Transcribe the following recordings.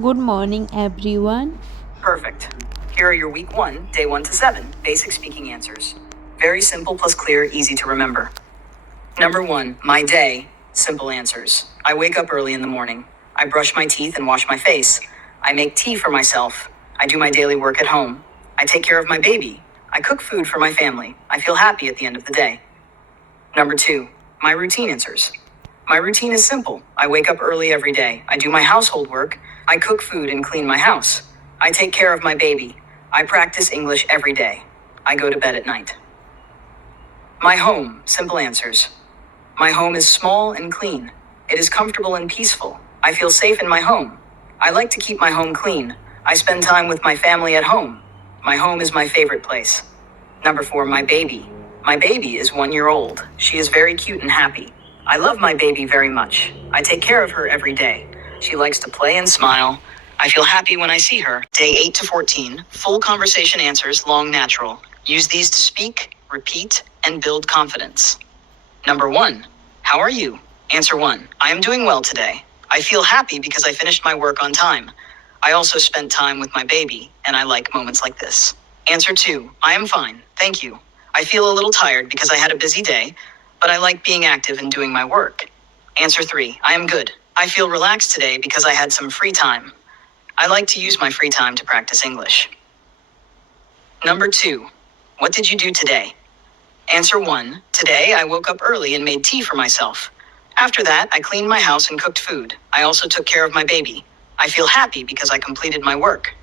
Good morning, everyone. Perfect. Here are your week 1, day 1 to 7, basic speaking answers. Very simple plus clear, easy to remember. Number 1, my day, simple answers. I wake up early in the morning. I brush my teeth and wash my face. I make tea for myself. I do my daily work at home. I take care of my baby. I cook food for my family. I feel happy at the end of the day. Number 2, my routine answers. My routine is simple. I wake up early every day. I do my household work. I cook food and clean my house. I take care of my baby. I practice English every day. I go to bed at night. My home, simple answers. My home is small and clean. It is comfortable and peaceful. I feel safe in my home. I like to keep my home clean. I spend time with my family at home. My home is my favorite place. Number 4, my baby. My baby is 1 year old. She is very cute and happy. I love my baby very much. I take care of her every day. She likes to play and smile. I feel happy when I see her. Day 8 to 14, full conversation answers, long natural. Use these to speak, repeat, and build confidence. Number 1, how are you? Answer 1, I am doing well today. I feel happy because I finished my work on time. I also spent time with my baby, and I like moments like this. Answer 2, I am fine, thank you. I feel a little tired because I had a busy day, but I like being active and doing my work. Answer 3, I am good. I feel relaxed today because I had some free time. I like to use my free time to practice English. Number 2, what did you do today? Answer 1, today I woke up early and made tea for myself. After that, I cleaned my house and cooked food. I also took care of my baby. I feel happy because I completed my work.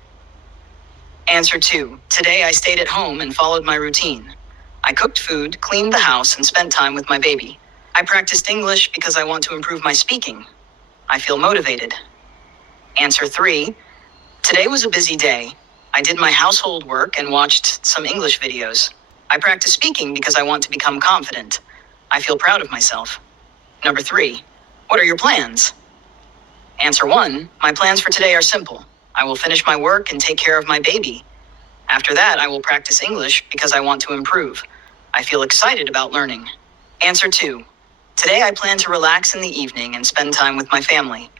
Answer 2, today I stayed at home and followed my routine. I cooked food, cleaned the house, and spent time with my baby. I practiced English because I want to improve my speaking. I feel motivated. Answer 3, today was a busy day. I did my household work and watched some English videos. I practice speaking because I want to become confident. I feel proud of myself. Number 3, what are your plans? Answer 1, my plans for today are simple. I will finish my work and take care of my baby. After that, I will practice English because I want to improve. I feel excited about learning. Answer 2, today I plan to relax in the evening and spend time with my family.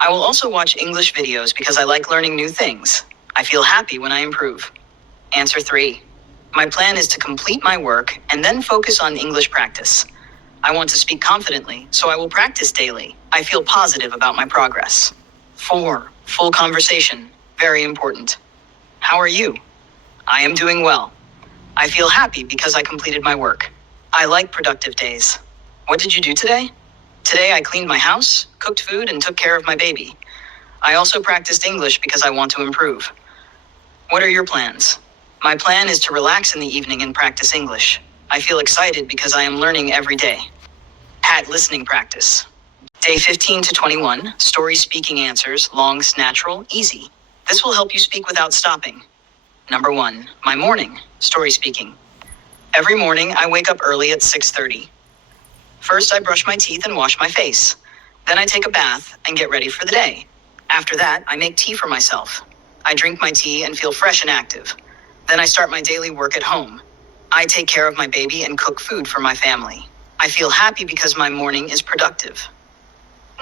I will also watch English videos because I like learning new things. I feel happy when I improve. Answer 3, my plan is to complete my work and then focus on English practice. I want to speak confidently, so I will practice daily. I feel positive about my progress. 4, full conversation, very important. How are you? I am doing well. I feel happy because I completed my work. I like productive days. What did you do today? Today I cleaned my house, cooked food, and took care of my baby. I also practiced English because I want to improve. What are your plans? My plan is to relax in the evening and practice English. I feel excited because I am learning every day. Pat listening practice. Day 15 to 21, story speaking answers, longs, natural, easy. This will help you speak without stopping. Number 1, my morning, story speaking. Every morning, I wake up early at 6:30. First, I brush my teeth and wash my face. Then I take a bath and get ready for the day. After that, I make tea for myself. I drink my tea and feel fresh and active. Then I start my daily work at home. I take care of my baby and cook food for my family. I feel happy because my morning is productive.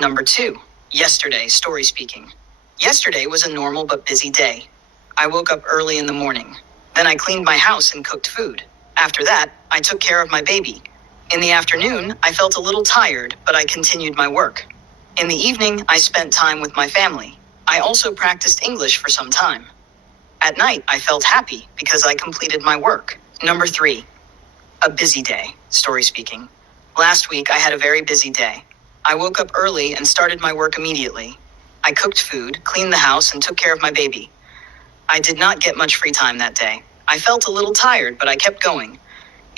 Number 2, yesterday, story speaking. Yesterday was a normal but busy day. I woke up early in the morning. Then I cleaned my house and cooked food. After that, I took care of my baby. In the afternoon, I felt a little tired, but I continued my work. In the evening, I spent time with my family. I also practiced English for some time. At night, I felt happy because I completed my work. Number 3, a busy day, story speaking. Last week, I had a very busy day. I woke up early and started my work immediately. I cooked food, cleaned the house, and took care of my baby. I did not get much free time that day. I felt a little tired, but I kept going.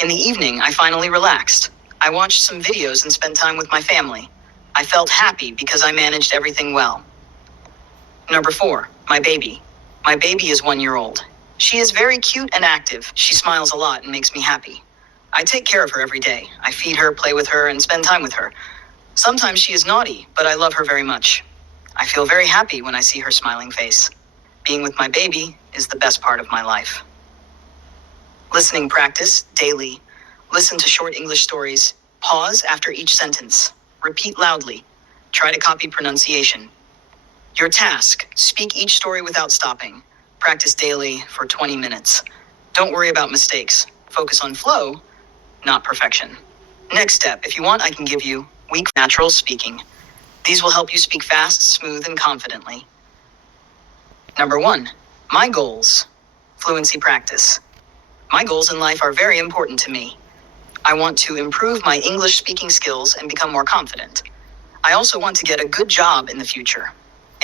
In the evening, I finally relaxed. I watched some videos and spent time with my family. I felt happy because I managed everything well. Number 4, my baby. My baby is 1 year old. She is very cute and active. She smiles a lot and makes me happy. I take care of her every day. I feed her, play with her, and spend time with her. Sometimes she is naughty, but I love her very much. I feel very happy when I see her smiling face. Being with my baby is the best part of my life. Listening practice, daily. Listen to short English stories. Pause after each sentence. Repeat loudly. Try to copy pronunciation. Your task: speak each story without stopping. Practice daily for 20 minutes. Don't worry about mistakes. Focus on flow, not perfection. Next step: if you want, I can give you weak natural speaking. These will help you speak fast, smooth, and confidently. Number 1, my goals. Fluency practice. My goals in life are very important to me. I want to improve my English speaking skills and become more confident. I also want to get a good job in the future.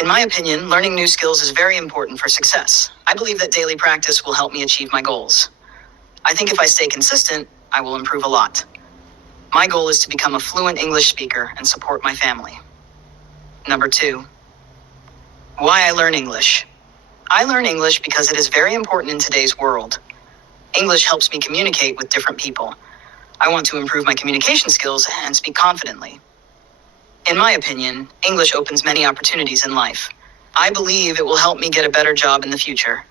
In my opinion, learning new skills is very important for success. I believe that daily practice will help me achieve my goals. I think if I stay consistent, I will improve a lot. My goal is to become a fluent English speaker and support my family. Number 2, why I learn English. I learn English because it is very important in today's world. English helps me communicate with different people. I want to improve my communication skills and speak confidently. In my opinion, English opens many opportunities in life. I believe it will help me get a better job in the future.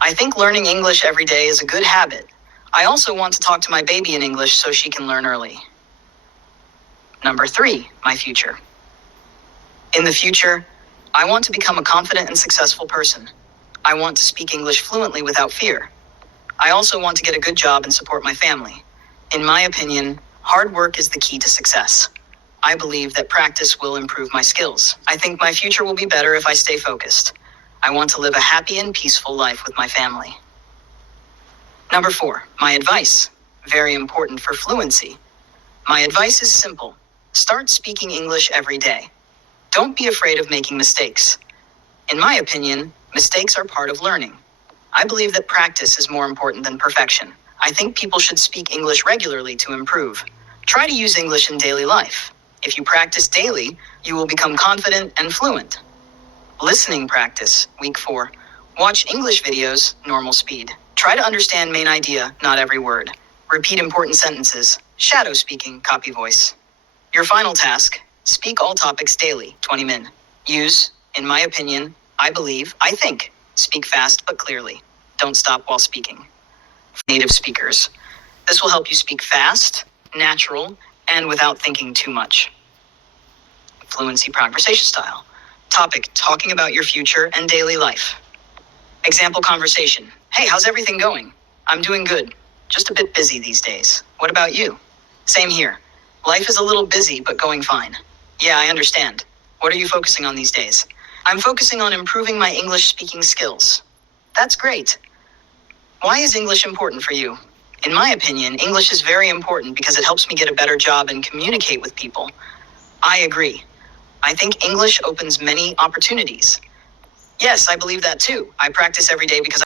I think learning English every day is a good habit. I also want to talk to my baby in English so she can learn early. Number 3, my future. In the future, I want to become a confident and successful person. I want to speak English fluently without fear. I also want to get a good job and support my family. In my opinion, hard work is the key to success. I believe that practice will improve my skills. I think my future will be better if I stay focused. I want to live a happy and peaceful life with my family. Number 4, my advice. Very important for fluency. My advice is simple. Start speaking English every day. Don't be afraid of making mistakes. In my opinion, mistakes are part of learning. I believe that practice is more important than perfection. I think people should speak English regularly to improve. Try to use English in daily life. If you practice daily, you will become confident and fluent. Listening practice, week 4. Watch English videos, normal speed. Try to understand main idea, not every word. Repeat important sentences. Shadow speaking, copy voice. Your final task: speak all topics daily, 20 min. Use, in my opinion, I believe, I think. Speak fast but clearly. Don't stop while speaking. Native speakers. This will help you speak fast, natural, and without thinking too much. Fluency conversation style. Topic: talking about your future and daily life. Example conversation: hey, how's everything going? I'm doing good. Just a bit busy these days. What about you? Same here. Life is a little busy, but going fine. Yeah, I understand. What are you focusing on these days? I'm focusing on improving my English speaking skills. That's great. Why is English important for you? In my opinion, English is very important because it helps me get a better job and communicate with people. I agree. I think English opens many opportunities. Yes, I believe that too. I practice every day because